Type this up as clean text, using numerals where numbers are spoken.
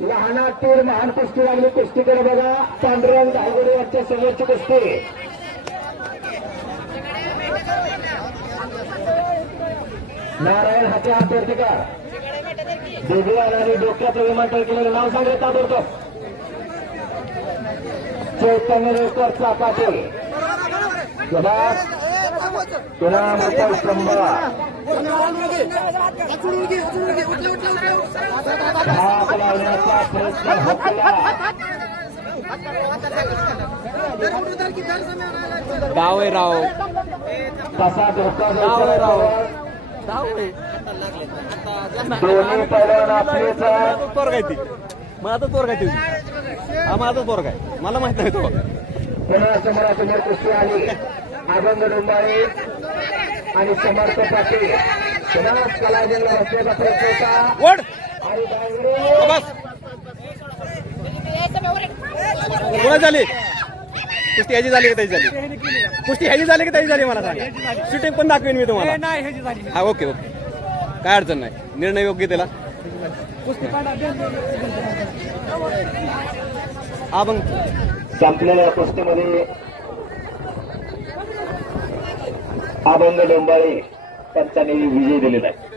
लहानातील महान कुस्ती लागली. कुस्तीकडे बघा. पांडुरंग धायगुडेवरच्या समोरची कुस्ती. नारायण हाती हात वरती का. दोघे आणि डोक्याचं विमानतळ केलेलं नाव सांगले ताबडतोब. चैतन्य रेकॉर्डचा पाटील तुला मृत्यूल संभा हात लावण्याचा प्रयत्न होता. डाव आहे राव. तसा धोका डाव आहे राव. दोन्ही पैलवान आपलेचा पोरग आहे ती. माझा पोरग आहे ती. हा माझा पोरग आहे. मला माहित नाही तो. पुन्हा समोरासमोर कुस्ती आली. अभंग डोंबाळे आणि समर्थ पाटील पुन्हा कलाजींना बसण्याचा प्रयत्न होता. आणि कोणा झाली कुस्ती ह्याची झाली की त्याची झाली. कुस्ती ह्याची झाली की त्याची झाली मला सांगा. शूटिंग पण दाखवेन मी तुम्हाला. हा ओके ओके काय अडचण नाही. निर्णय योग्य त्याला. अभंग संपलेल्या कुस्तीमध्ये अभंग डोंबाळे त्यांनी विजय दिलेला आहे.